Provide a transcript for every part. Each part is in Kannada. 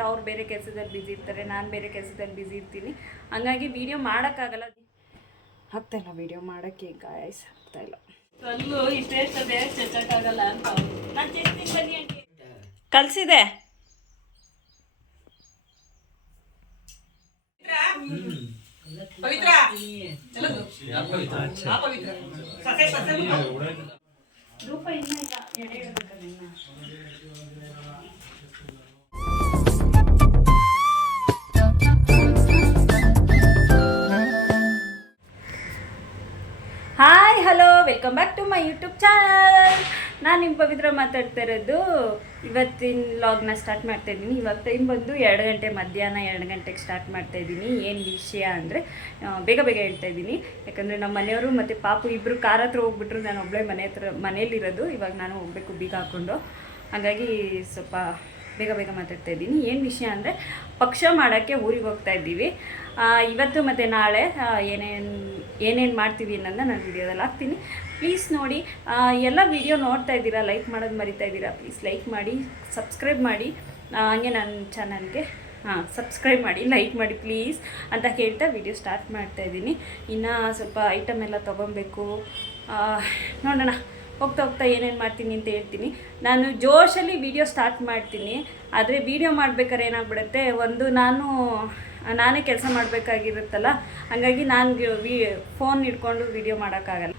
ಮಾಡ್ತಿರ್ತಾರೆ ಅವ್ರು ಬೇರೆ ಕೆಲಸದಲ್ಲಿ ಬ್ಯುಸಿ ಇರ್ತಾರೆ ನಾನು ಬೇರೆ ಕೆಲಸದಲ್ಲಿ ಬ್ಯುಸಿ ಇರ್ತೀನಿ. ಹಂಗಾಗಿ ವಿಡಿಯೋ ಮಾಡೋಕ್ಕಾಗಲ್ಲ. ಆಗ್ತಾಯಿಲ್ಲ ವಿಡಿಯೋ ಮಾಡೋಕ್ಕೆ ಗಾಯಸ್ ಆಗ್ತಾಯಿಲ್ಲ ಕಲ್ಲು ಇಷ್ಟೇ ಇರ್ತದೆ ಚಚ್ಚಕ್ಕಾಗಲ್ಲ welcome back to my YouTube channel ನಾನು ನಿಮ್ಮ ಪವಿತ್ರ ಮಾತಾಡ್ತಾ ಇರೋದು, ಇವತ್ತಿನ ಲಾಗ್ನ ಸ್ಟಾರ್ಟ್ ಮಾಡ್ತಾ ಇದ್ದೀನಿ. ಇವಾಗ ಟೈಮ್ ಬಂದು ಎರಡು ಗಂಟೆ ಮಧ್ಯಾಹ್ನ, ಎರಡು ಗಂಟೆಗೆ ಸ್ಟಾರ್ಟ್ ಮಾಡ್ತಾ ಇದ್ದೀನಿ. ಏನು ವಿಷಯ ಅಂದರೆ ಬೇಗ ಬೇಗ ಹೇಳ್ತಾ ಇದ್ದೀನಿ. ಯಾಕಂದರೆ ನಮ್ಮ ಮನೆಯವರು ಮತ್ತು ಪಾಪು ಇಬ್ಬರು ಕಾರ್ ಹತ್ರ ಹೋಗ್ಬಿಟ್ರು. ನಾನು ಒಬ್ಬಳೇ ಮನೆ ಹತ್ರ ಮನೇಲಿರೋದು ಇವಾಗ ನಾನು ಹೋಗ್ಬೇಕು, ಬೀಗ ಹಾಕ್ಕೊಂಡು ಹಾಗಾಗಿ ಸ್ವಲ್ಪ ಬೇಗ ಬೇಗ ಮಾತಾಡ್ತಾ ಇದ್ದೀನಿ. ಏನು ವಿಷಯ ಅಂದರೆ, ಪಕ್ಷ ಮಾಡೋಕ್ಕೆ ಊರಿಗೆ ಹೋಗ್ತಾ ಇದ್ದೀವಿ. ಇವತ್ತು ಮತ್ತು ನಾಳೆ ಏನೇನು ಏನೇನು ಮಾಡ್ತೀವಿ ಅನ್ನೋದನ್ನ ನಾನು ವಿಡಿಯೋದಲ್ಲಿ ಹಾಕ್ತೀನಿ. ಪ್ಲೀಸ್ ನೋಡಿ ಎಲ್ಲ ವಿಡಿಯೋ ನೋಡ್ತಾ ಇದ್ದೀರಾ ಲೈಕ್ ಮಾಡೋದು ಮರಿತಾ ಇದ್ದೀರಾ ಪ್ಲೀಸ್ ಲೈಕ್ ಮಾಡಿ ಸಬ್ಸ್ಕ್ರೈಬ್ ಮಾಡಿ. ಹಂಗೆ ನನ್ನ ಚಾನಲ್ಗೆ ಹಾಂ ಸಬ್ಸ್ಕ್ರೈಬ್ ಮಾಡಿ ಲೈಕ್ ಮಾಡಿ ಪ್ಲೀಸ್ ಅಂತ ಕೇಳ್ತಾ ವಿಡಿಯೋ ಸ್ಟಾರ್ಟ್ ಮಾಡ್ತಾ ಇದ್ದೀನಿ. ಇನ್ನು ಸ್ವಲ್ಪ ಐಟಮ್ ಎಲ್ಲ ತೊಗೊಬೇಕು. ನೋಡೋಣ, ಹೋಗ್ತಾ ಹೋಗ್ತಾ ಏನೇನು ಮಾಡ್ತೀನಿ ಅಂತ ಹೇಳ್ತೀನಿ. ನಾನು ಜೋಶಲ್ಲಿ ವಿಡಿಯೋ ಸ್ಟಾರ್ಟ್ ಮಾಡ್ತೀನಿ. ಆದರೆ ವಿಡಿಯೋ ಮಾಡ್ಬೇಕಾದ್ರೆ ಏನಾಗ್ಬಿಡುತ್ತೆ, ಒಂದು ನಾನು ನಾನೇ ಕೆಲಸ ಮಾಡಬೇಕಾಗಿರುತ್ತಲ್ಲ, ಹಾಗಾಗಿ ನಾನು ವಿ ಫೋನ್ ಇಟ್ಕೊಂಡು ವಿಡಿಯೋ ಮಾಡೋಕ್ಕಾಗಲ್ಲ.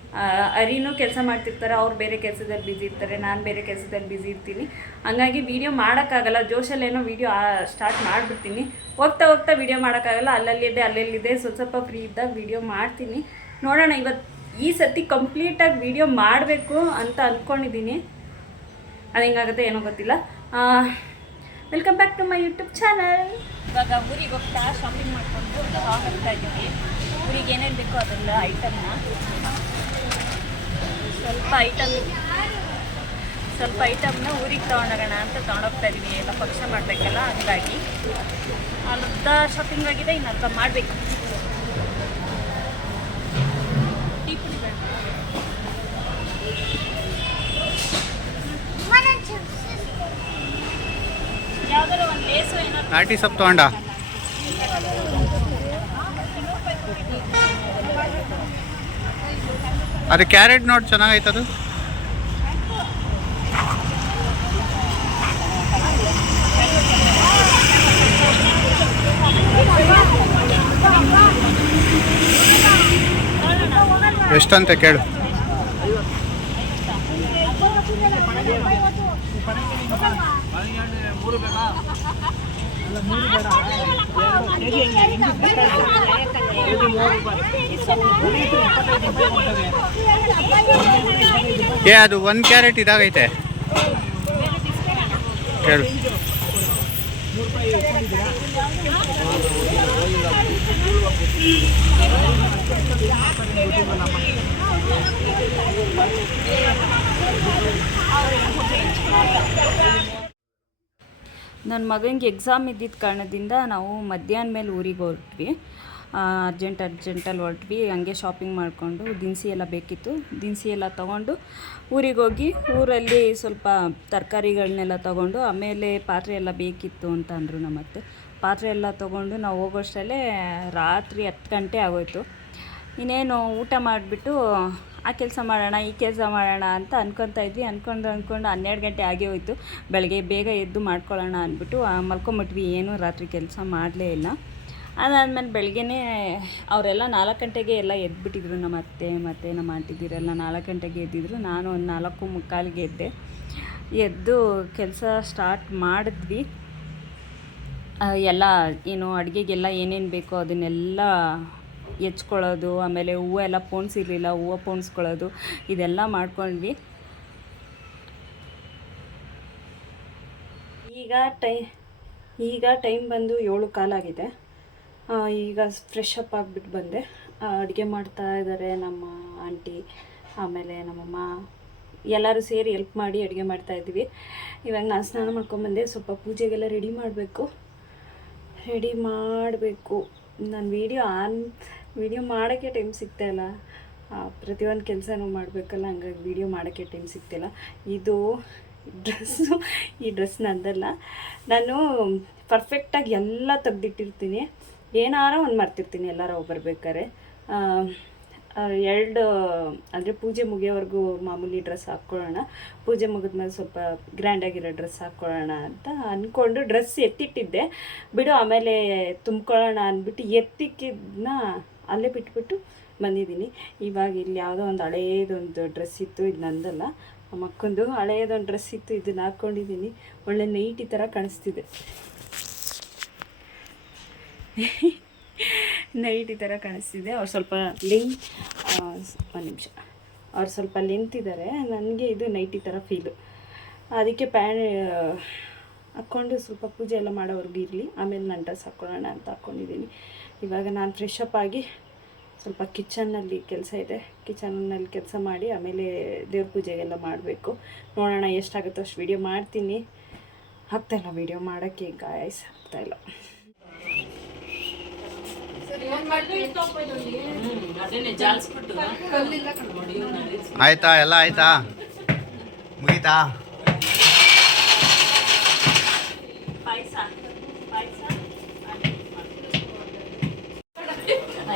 ಅರಿನೂ ಕೆಲಸ ಮಾಡ್ತಿರ್ತಾರೆ, ಅವ್ರು ಬೇರೆ ಕೆಲಸದಲ್ಲಿ ಬ್ಯುಸಿ ಇರ್ತಾರೆ, ನಾನು ಬೇರೆ ಕೆಲಸದಲ್ಲಿ ಬ್ಯುಸಿ ಇರ್ತೀನಿ. ಹಂಗಾಗಿ ವಿಡಿಯೋ ಮಾಡೋಕ್ಕಾಗಲ್ಲ, ಜೋಶಲ್ಲೇನೋ ವಿಡಿಯೋ ಸ್ಟಾರ್ಟ್ ಮಾಡಿಬಿಡ್ತೀನಿ. ಹೋಗ್ತಾ ಹೋಗ್ತಾ ವಿಡಿಯೋ ಮಾಡೋಕ್ಕಾಗಲ್ಲ, ಅಲ್ಲಲ್ಲಿದೆ ಅಲ್ಲಲ್ಲಿದೆ, ಸ್ವಲ್ಪ ಸ್ವಲ್ಪ ಫ್ರೀ ಇದ್ದಾಗ ವಿಡಿಯೋ ಮಾಡ್ತೀನಿ. ನೋಡೋಣ ಇವತ್ತು ಈ ಸತಿ ಕಂಪ್ಲೀಟಾಗಿ ವಿಡಿಯೋ ಮಾಡಬೇಕು ಅಂತ ಅಂದ್ಕೊಂಡಿದ್ದೀನಿ ಅದು ಹೆಂಗಾಗುತ್ತೆ ಏನೋ ಗೊತ್ತಿಲ್ಲ. Welcome back to my YouTube channel ಇವಾಗ ಊರಿಗೆ ಹೋಗ್ತಾ ಶಾಪಿಂಗ್ ಮಾಡಿಕೊಂಡು ಹೋಗ್ತಾ ಇದ್ದೀವಿ. ಊರಿಗೆ ಏನೇನು ಬೇಕೋ ಅದೆಲ್ಲ ಐಟಮ್ನ ಸ್ವಲ್ಪ ಐಟಮ್ ಸ್ವಲ್ಪ ಐಟಮ್ನ ಊರಿಗೆ ತೊಗೊಂಡೋಗೋಣ ಅಂತ ತೊಗೊಂಡೋಗ್ತಾ ಇದ್ದೀವಿ. ಎಲ್ಲ ಪಕ್ಷ ಮಾಡಬೇಕಲ್ಲ, ಹಂಗಾಗಿ. ಅರ್ಧ ಶಾಪಿಂಗ್ ಆಗಿದೆ, ಇನ್ನು ಅರ್ಧ ಮಾಡಬೇಕು. ನಾಟಿ ಸೊಪ್ಪು ತಗೊಂಡ? ಅದು ಕ್ಯಾರೆಟ್ ನೋಡಿ ಚೆನ್ನಾಗೈತದು ಎಷ್ಟಂತೆ ಕೇಳು. ಏ ಅದು ಒಂದು ಕ್ಯಾರೆಟ್ ಇದಾಗೈತೆ ಕೇಳು ನನ್ನ ಮಗನಿಗೆ ಎಕ್ಸಾಮ್ ಇದ್ದಿದ್ದ ಕಾರಣದಿಂದ ನಾವು ಮಧ್ಯಾಹ್ನ ಮೇಲೆ ಊರಿಗೆ ಹೊರಟ್ವಿ. ಅರ್ಜೆಂಟ್ ಅರ್ಜೆಂಟಲ್ಲಿ ಹೊರಟ್ವಿ. ಹಂಗೆ ಶಾಪಿಂಗ್ ಮಾಡಿಕೊಂಡು ದಿನಸಿ ಎಲ್ಲ ಬೇಕಿತ್ತು. ದಿನಸಿ ಎಲ್ಲ ತೊಗೊಂಡು ಊರಿಗೆ ಹೋಗಿ ಊರಲ್ಲಿ ಸ್ವಲ್ಪ ತರಕಾರಿಗಳನ್ನೆಲ್ಲ ತೊಗೊಂಡು ಆಮೇಲೆ ಪಾತ್ರೆ ಎಲ್ಲ ಬೇಕಿತ್ತು ಅಂತ ಅಂದರು ನಮ್ಮತ್ತೆ ಪಾತ್ರೆ ಎಲ್ಲ ತೊಗೊಂಡು ನಾವು ಹೋಗೋಷ್ಟರಲ್ಲೇ ರಾತ್ರಿ ಹತ್ತು ಗಂಟೆ ಆಗೋಯ್ತು. ಇನ್ನೇನು ಊಟ ಮಾಡಿಬಿಟ್ಟು ಆ ಕೆಲಸ ಮಾಡೋಣ, ಈ ಕೆಲಸ ಮಾಡೋಣ ಅಂತ ಅನ್ಕೊತಾ ಇದ್ವಿ. ಅಂದ್ಕೊಂಡು ಅಂದ್ಕೊಂಡು ಹನ್ನೆರಡು ಗಂಟೆ ಆಗೇ ಹೋಯ್ತು. ಬೆಳಗ್ಗೆ ಬೇಗ ಎದ್ದು ಮಾಡ್ಕೊಳ್ಳೋಣ ಅಂದ್ಬಿಟ್ಟು ಮಲ್ಕೊಂಬಿಟ್ವಿ. ಏನೂ ರಾತ್ರಿ ಕೆಲಸ ಮಾಡಲೇ ಇಲ್ಲ. ಅದಾದಮೇಲೆ ಬೆಳಗ್ಗೆನೇ ಅವರೆಲ್ಲ ನಾಲ್ಕು ಗಂಟೆಗೆ ಎಲ್ಲ ಎದ್ಬಿಟ್ಟಿದ್ರು. ನಮ್ಮ ಅತ್ತೆ ಮತ್ತು ನಮ್ಮ ಆಂಟಿದಿರೆಲ್ಲ ನಾಲ್ಕು ಗಂಟೆಗೆ ಎದ್ದಿದ್ರು. ನಾನು ಒಂದು ನಾಲ್ಕು ಮುಕ್ಕಾಲಿಗೆ ಎದ್ದೆ. ಎದ್ದು ಕೆಲಸ ಸ್ಟಾರ್ಟ್ ಮಾಡಿದ್ವಿ. ಎಲ್ಲ ಏನು ಅಡುಗೆಗೆಲ್ಲ ಏನೇನು ಬೇಕೋ ಅದನ್ನೆಲ್ಲ ಹೆಚ್ಕೊಳ್ಳೋದು ಆಮೇಲೆ ಹೂವು ಎಲ್ಲ ಪೋಣಿಸಿರ್ಲಿಲ್ಲ, ಹೂವು ಪೋಣಿಸ್ಕೊಳ್ಳೋದು, ಇದೆಲ್ಲ ಮಾಡ್ಕೊಂಡ್ವಿ. ಈಗ ಟೈ, ಈಗ ಟೈಮ್ ಬಂದು ಏಳು ಕಾಲಾಗಿದೆ ಈಗ ಫ್ರೆಶ್ ಅಪ್ ಆಗಿಬಿಟ್ಟು ಬಂದೆ. ಅಡುಗೆ ಮಾಡ್ತಾ ಇದ್ದಾರೆ ನಮ್ಮ ಆಂಟಿ, ಆಮೇಲೆ ನಮ್ಮಮ್ಮ, ಎಲ್ಲರೂ ಸೇರಿ ಹೆಲ್ಪ್ ಮಾಡಿ ಅಡುಗೆ ಮಾಡ್ತಾ ಇದ್ದೀವಿ ಇವಾಗ ನಾನು ಸ್ನಾನ ಮಾಡ್ಕೊಂಬಂದೆ ಸ್ವಲ್ಪ ಪೂಜೆಗೆಲ್ಲ ರೆಡಿ ಮಾಡಬೇಕು. ರೆಡಿ ಮಾಡಬೇಕು. ನಾನು ವೀಡಿಯೋ ಆನ್ ವೀಡಿಯೋ ಮಾಡೋಕ್ಕೆ ಟೈಮ್ ಸಿಗ್ತಾಯಿಲ್ಲ ಪ್ರತಿಯೊಂದು ಕೆಲಸನೂ ಮಾಡಬೇಕಲ್ಲ ಹಂಗಾಗಿ ವಿಡಿಯೋ ಮಾಡೋಕ್ಕೆ ಟೈಮ್ ಸಿಗ್ತಿಲ್ಲ ಇದು ಡ್ರೆಸ್ಸು ಈ ಡ್ರೆಸ್ ನಂದಲ್ಲ. ನಾನು ಪರ್ಫೆಕ್ಟಾಗಿ ಎಲ್ಲ ತೆಗ್ದಿಟ್ಟಿರ್ತೀನಿ. ಏನಾರ ಒಂದು ಮಾಡ್ತಿರ್ತೀನಿ ಎಲ್ಲರೂ ಒಬ್ಬರು ಬೇಕಾರೆ. ಆ, ಆ, ಎರಡು ಅಂದರೆ ಪೂಜೆ ಮುಗಿಯೋವರೆಗೂ ಮಾಮೂಲಿ ಡ್ರೆಸ್ ಹಾಕ್ಕೊಳ್ಳೋಣ. ಪೂಜೆ ಮುಗಿದ್ಮೇಲೆ ಸ್ವಲ್ಪ ಗ್ರ್ಯಾಂಡಾಗಿರೋ ಡ್ರೆಸ್ ಹಾಕ್ಕೊಳ್ಳೋಣ ಅಂತ ಅಂದ್ಕೊಂಡು ಡ್ರೆಸ್ ಎತ್ತಿಟ್ಟಿದ್ದೆ. ಬಿಡು ಆಮೇಲೆ ತುಂಬ್ಕೊಳ್ಳೋಣ ಅಂದ್ಬಿಟ್ಟು ಎತ್ತಿಕ್ಕಿದ್ನ ಅಲ್ಲೇ ಬಿಟ್ಬಿಟ್ಟು ಬಂದಿದ್ದೀನಿ. ಇವಾಗ ಇಲ್ಲಿ ಯಾವುದೋ ಒಂದು ಹಳೆಯದೊಂದು ಡ್ರೆಸ್ ಇತ್ತು, ಇದು ನಂದಲ್ಲ. ನಮ್ಮ ಅಕ್ಕಂದು ಹಳೆಯದೊಂದು ಡ್ರೆಸ್ ಇತ್ತು, ಇದನ್ನ ಹಾಕ್ಕೊಂಡಿದ್ದೀನಿ ಒಳ್ಳೆ ನೈಟಿ ಥರ ಕಾಣಿಸ್ತಿದೆ. ನೈಟಿ ಥರ ಕಾಣಿಸ್ತಿದೆ. ಅವ್ರು ಸ್ವಲ್ಪ ಲೆಂತ್ ಒಂದು ನಿಮಿಷ. ಅವ್ರು ಸ್ವಲ್ಪ ಲೆಂತ್ ಇದ್ದಾರೆ ನನಗೆ ಇದು ನೈಟಿ ಥರ ಫೀಲು ಅದಕ್ಕೆ ಪ್ಯಾನ್ ಹಾಕ್ಕೊಂಡು ಸ್ವಲ್ಪ ಪೂಜೆ ಎಲ್ಲ ಮಾಡೋವರೆಗೂ ಇರಲಿ. ಆಮೇಲೆ ನಾನು ಡ್ರೆಸ್ ಹಾಕ್ಕೊಳ್ಳೋಣ ಅಂತ ಹಾಕ್ಕೊಂಡಿದ್ದೀನಿ ಇವಾಗ ನಾನು ಫ್ರೆಶ್ ಆಗಿ ಸ್ವಲ್ಪ ಕಿಚನ್ನಲ್ಲಿ ಕೆಲಸ ಇದೆ. ಕಿಚನ್ನಲ್ಲಿ ಕೆಲಸ ಮಾಡಿ ಆಮೇಲೆ ದೇವ್ರ ಪೂಜೆಗೆಲ್ಲ ಮಾಡಬೇಕು. ನೋಡೋಣ ಎಷ್ಟಾಗುತ್ತೋ ಅಷ್ಟು ವೀಡಿಯೋ ಮಾಡ್ತೀನಿ. ಆಗ್ತಾಯಿಲ್ಲ ವೀಡಿಯೋ ಮಾಡೋಕ್ಕೆ ಗಾಯಸ್ ಆಗ್ತಾಯಿಲ್ಲ ಆಯ್ತಾ ಎಲ್ಲ ಆಯ್ತಾ? ಮುಗೀತಾ ಪಾಯಸ ಪಾಯಸ ಅಯ್ಯ ಅದು ಇದು ತಂದೆ ಅದೇ ತಂದೆ ಸುಮ್ಮನೆ ನಾನು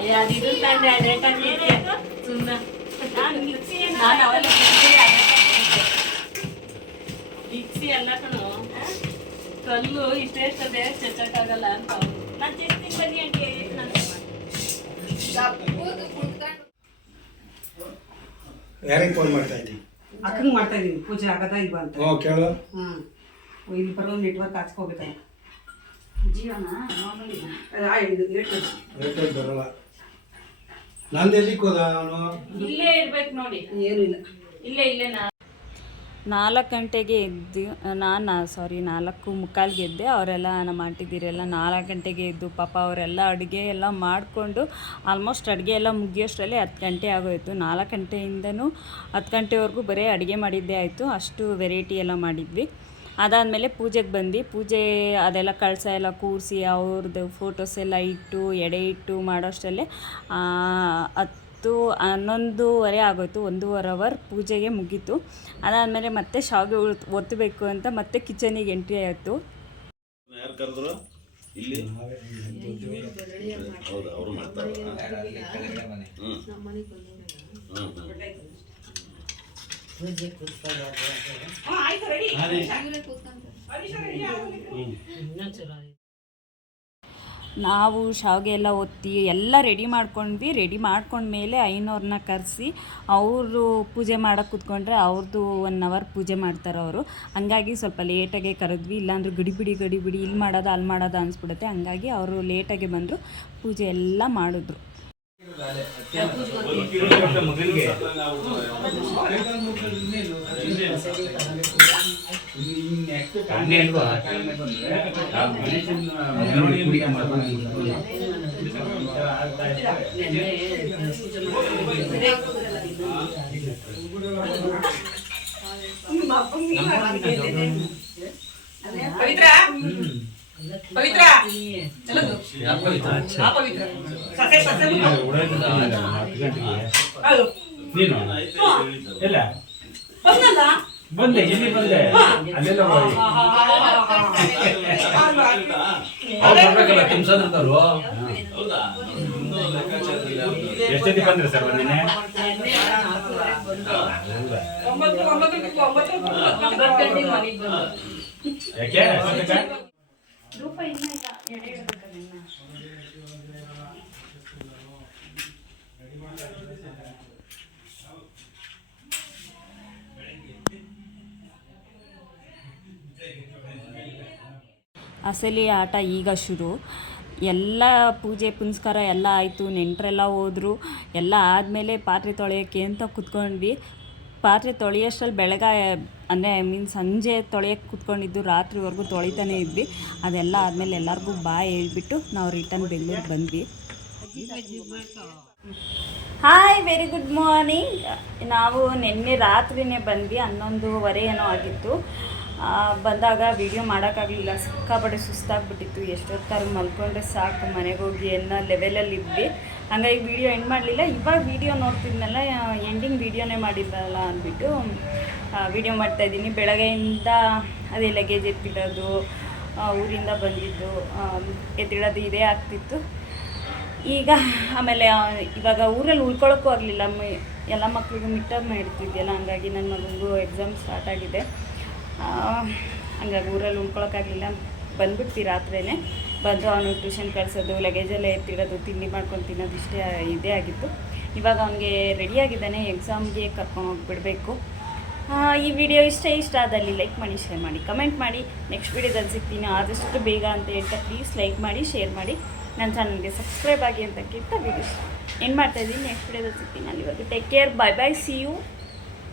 ಮಿಕ್ಸಿ ನಾನು ಅವೆಲ್ಲ ತಂದೆ ಅದೇ ಮಿಕ್ಸಿ ಎಲ್ಲ ಕಣು ಕಲ್ಲು ಇಷ್ಟೇ ಇಷ್ಟ ಬೇಗ ಚಚ್ಚಕ್ಕಾಗಲ್ಲ ಅಂತ ಅವ್ರು. ನಾನು ಚೆಸ್ತೀನಿ ಬನ್ನಿ ಆಂಟಿ ನಾನು ಯಾರಿಗೆ ಫೋನ್ ಮಾಡ್ತಾ ಇದ್ದೀನಿ ಅಕ್ಕಂಗೆ ಮಾಡ್ತಾ ಇದೀನಿ ಪೂಜೆ ಆಗದಾ ಇಲ್ವಾ ಅಂತ ಹ್ಞೂ ಕೇಳು ಹಾಂ ಇಲ್ಲಿ ಬರೋ ನೆಟ್ವರ್ಕ್ ಹಾಕ್ಸ್ಕೋಬೇಕಲ್ಲ ಜೀವನ ಮಾಮೂಲಿ ಆ, ಇದು ಏರ್ಟೆಲ್. ಏರ್ಟೆಲ್ ಬರಲ್ಲ ನಂದು ಎಲ್ಲಿಗೆ ಹೋದ ಅವನು ಇಲ್ಲೇ ಇರ್ಬೇಕು ನೋಡಿ. ಏನೂ ಇಲ್ಲ. ಇಲ್ಲೇ ಇಲ್ಲೇ ನಾ ನಾಲ್ಕು ಗಂಟೆಗೆ ಎದ್ದು ನಾನು ಸಾರಿ ನಾಲ್ಕು ಮುಕ್ಕಾಲ್ಗೆ ಎದ್ದೆ. ಅವರೆಲ್ಲ ನಮ್ಮ ಆಂಟಿದಿರೆಲ್ಲ ನಾಲ್ಕು ಗಂಟೆಗೆ ಎದ್ದು ಪಾಪ ಅವರೆಲ್ಲ ಅಡುಗೆ ಎಲ್ಲ ಮಾಡಿಕೊಂಡು ಆಲ್ಮೋಸ್ಟ್ ಅಡುಗೆ ಎಲ್ಲ ಮುಗಿಯೋಷ್ಟರಲ್ಲಿ ಹತ್ತು ಗಂಟೆ ಆಗೋಯಿತು. ನಾಲ್ಕು ಗಂಟೆಯಿಂದನೂ ಹತ್ತು ಗಂಟೆವರೆಗೂ ಬರೀ ಅಡುಗೆ ಮಾಡಿದ್ದೇ ಆಯಿತು. ಅಷ್ಟು ವೆರೈಟಿ ಎಲ್ಲ ಮಾಡಿದ್ವಿ. ಅದಾದಮೇಲೆ ಪೂಜೆಗೆ ಬಂದು ಪೂಜೆ ಅದೆಲ್ಲ ಕಳಸ ಎಲ್ಲ ಕೂರಿಸಿ ಅವ್ರದ್ದು ಫೋಟೋಸ್ ಎಲ್ಲ ಇಟ್ಟು ಎಡೆ ಇಟ್ಟು ಮಾಡೋಷ್ಟರಲ್ಲೇ ಹತ್ತು ಹನ್ನೊಂದೂವರೆ ಆಗೋಯ್ತು. ಒಂದೂವರೆ ಅವರ್ ಪೂಜೆಗೆ ಮುಗೀತು. ಅದಾದಮೇಲೆ ಮತ್ತೆ ಶಾವಿಗೆ ಉಳ್- ಒತ್ತಬೇಕು ಅಂತ ಮತ್ತೆ ಕಿಚನಿಗೆ ಎಂಟ್ರಿ ಆಯಿತು. ಇಲ್ಲಿ? ಹೌದು ಅವರು ಮಾಡ್ತಾರೆ. ನಾವು ಶಾವಿಗೆ ಎಲ್ಲ ಒತ್ತಿ ಎಲ್ಲ ರೆಡಿ ಮಾಡ್ಕೊಂಡ್ವಿ. ರೆಡಿ ಮಾಡ್ಕೊಂಡ್ಮೇಲೆ ಐನೋರನ್ನ ಕರೆಸಿ ಅವರು ಪೂಜೆ ಮಾಡೋಕೆ ಕೂತ್ಕೊಂಡ್ರೆ ಅವ್ರದ್ದು ಒನ್ ಅವರ್ ಪೂಜೆ ಮಾಡ್ತಾರೆ ಅವರು. ಹಂಗಾಗಿ ಸ್ವಲ್ಪ ಲೇಟಾಗೆ ಕರೆದ್ವಿ. ಇಲ್ಲಾಂದ್ರೆ ಗಡಿಬಿಡಿ ಗಡಿಬಿಡಿ ಇಲ್ಲಿ ಮಾಡೋದ ಅಲ್ಲಿ ಮಾಡೋದ ಅನಿಸ್ಬಿಡುತ್ತೆ. ಹಂಗಾಗಿ ಅವರು ಲೇಟಾಗೆ ಬಂದರು ಪೂಜೆ ಎಲ್ಲ ಮಾಡಿದ್ರು. ಪವಿತ್ರ ಪವಿತ್ರ ಎಲ್ಲದು? ಆ ಪವಿತ್ರ ಸಸೆ ಸಸೆ ಹೌದು. ನೀನು ಎಲ್ಲ ಬಂದಲ್ಲ ಬಂದೆ ಎಲ್ಲಿ ಬಂದೆ ಅಲ್ಲೆಲ್ಲ ಮಾಡಿ ಬರ್ಬೇಕಲ್ಲ ಯಾವ್ದು? ಎಷ್ಟೊತ್ತಿ ಬಂದ್ರಿ ಸರ್ ನಿನ್ನೆ ಒಂಬತ್ತು ಒಂಬತ್ತು ಒಂಬತ್ತು ಒಂಬತ್ತು ಗಂಟೆಗೆ ಮನೆಗೆ ಬಂದು ಯಾಕೆ? ರೂಪ ಅಸಲಿ ಆಟ ಈಗ ಶುರು. ಎಲ್ಲ ಪೂಜೆ, ಪುನಸ್ಕಾರ ಎಲ್ಲ ಆಯಿತು. ನೆಂಟರೆಲ್ಲ ಹೋದ್ರು. ಎಲ್ಲ ಆದಮೇಲೆ ಪಾತ್ರೆ ತೊಳೆಯೋಕ್ಕೆ ಅಂತ ಕುತ್ಕೊಂಡ್ವಿ. ಪಾತ್ರೆ ತೊಳೆಯೋಷ್ಟ್ರಲ್ಲಿ ಬೆಳಗ್ಗೆ ಅಂದರೆ ಮೀನ್ ಸಂಜೆ ತೊಳೆಯೋಕ್ಕೆ ಕುತ್ಕೊಂಡಿದ್ದು ರಾತ್ರಿವರೆಗೂ ತೊಳಿತಾನೆ ಇದ್ವಿ. ಅದೆಲ್ಲ ಆದಮೇಲೆ ಎಲ್ಲರಿಗೂ ಬಾಯ್ ಹೇಳ್ಬಿಟ್ಟು ನಾವು ರಿಟರ್ನ್ ಬೆಂಗಳೂರಿಗೆ ಬಂದ್ವಿ. ಹಾಯ್ ವೆರಿ ಗುಡ್ ಮಾರ್ನಿಂಗ್ ನಾವು ನಿನ್ನೆ ರಾತ್ರಿನೇ ಬಂದ್ವಿ. ಹನ್ನೊಂದುವರೆ ಏನೋ ಆಗಿತ್ತು. ಬಂದಾಗ ವೀಡಿಯೋ ಮಾಡೋಕ್ಕಾಗಲಿಲ್ಲ. ಸಿಕ್ಕಾಪಟ್ಟೆ ಸುಸ್ತಾಗ್ಬಿಟ್ಟಿತ್ತು. ಎಷ್ಟೊತ್ತಾರು ಮಲ್ಕೊಂಡ್ರೆ ಸಾಕು. ಮನೆಗೆ ಹೋಗಿ ಅನ್ನೋ ಲೆವೆಲಲ್ಲಿ ಇದ್ವಿ. ಹಂಗಾಗಿ ವೀಡಿಯೋ ಎಂಡ್ ಮಾಡಲಿಲ್ಲ. ಇವಾಗ ವೀಡಿಯೋ ನೋಡ್ತಿದ್ನಲ್ಲ ಎಂಡಿಂಗ್ ವಿಡಿಯೋನೇ ಮಾಡಿದ್ದಲ್ಲ ಅಂದ್ಬಿಟ್ಟು ವಿಡಿಯೋ ಮಾಡ್ತಾಯಿದ್ದೀನಿ ಬೆಳಗ್ಗೆಯಿಂದ ಅದೇ ಲಗೇಜ್ ಎತ್ತಿಡೋದು ಊರಿಂದ ಬಂದಿದ್ದು ಎತ್ತಿಡೋದು ಇದೇ ಆಗ್ತಿತ್ತು. ಈಗ ಆಮೇಲೆ ಇವಾಗ ಊರಲ್ಲಿ ಉಳ್ಕೊಳ್ಳೋಕ್ಕೂ ಆಗಲಿಲ್ಲ. ಎಲ್ಲ ಮಕ್ಳಿಗೂ ಟರ್ಮ್ ಇಡ್ತಿದ್ಯಲ್ಲ ಹಂಗಾಗಿ ನನ್ನ ಮಗನಿಗೂ ಎಕ್ಸಾಮ್ ಸ್ಟಾರ್ಟ್ ಆಗಿದೆ. ಹಂಗಾಗಿ ಊರಲ್ಲಿ ಉಳ್ಕೊಳಕ್ಕಾಗಲಿಲ್ಲ ಬಂದ್ಬಿಡ್ತಿ ರಾತ್ರೇ ಬಂದು ಅವನು ಟ್ಯೂಷನ್ ಕಳಿಸೋದು ಲಗೇಜೆಲ್ಲ ಎತ್ತಿಡೋದು ತಿಂಡಿ ಮಾಡ್ಕೊಂಡು ತಿನ್ನೋದು ಇಷ್ಟೇ ಇದೇ ಆಗಿತ್ತು. ಇವಾಗ ಅವನಿಗೆ ರೆಡಿಯಾಗಿದ್ದಾನೆ ಎಕ್ಸಾಮ್ಗೆ ಕರ್ಕೊಂಡು ಹೋಗಿಬಿಡಬೇಕು. ಆ, ಈ ವಿಡಿಯೋ ಇಷ್ಟ ಇಷ್ಟ ಆದಲ್ಲಿ ಲೈಕ್ ಮಾಡಿ ಶೇರ್ ಮಾಡಿ ಕಮೆಂಟ್ ಮಾಡಿ. ನೆಕ್ಸ್ಟ್ ವಿಡಿಯೋದಲ್ಲಿ ಸಿಗ್ತೀನಿ. ಆದಷ್ಟು ಬೇಗ ಅಂತ ಹೇಳ್ತಾ ಪ್ಲೀಸ್ ಲೈಕ್ ಮಾಡಿ ಶೇರ್ ಮಾಡಿ. ನನ್ನ ಚಾನಲ್ಗೆ ಸಬ್ಸ್ಕ್ರೈಬ್ ಆಗಿ ಅಂತ ಕೇಳ್ತಾ ವಿಡಿಯೋ ಏನು ಮಾಡ್ತಾಯಿದ್ದೀನಿ ನೆಕ್ಸ್ಟ್ ವಿಡಿಯೋದಲ್ಲಿ ಸಿಗ್ತೀನಿ. ಅಲ್ಲಿವರೆಗೂ take care bye bye see you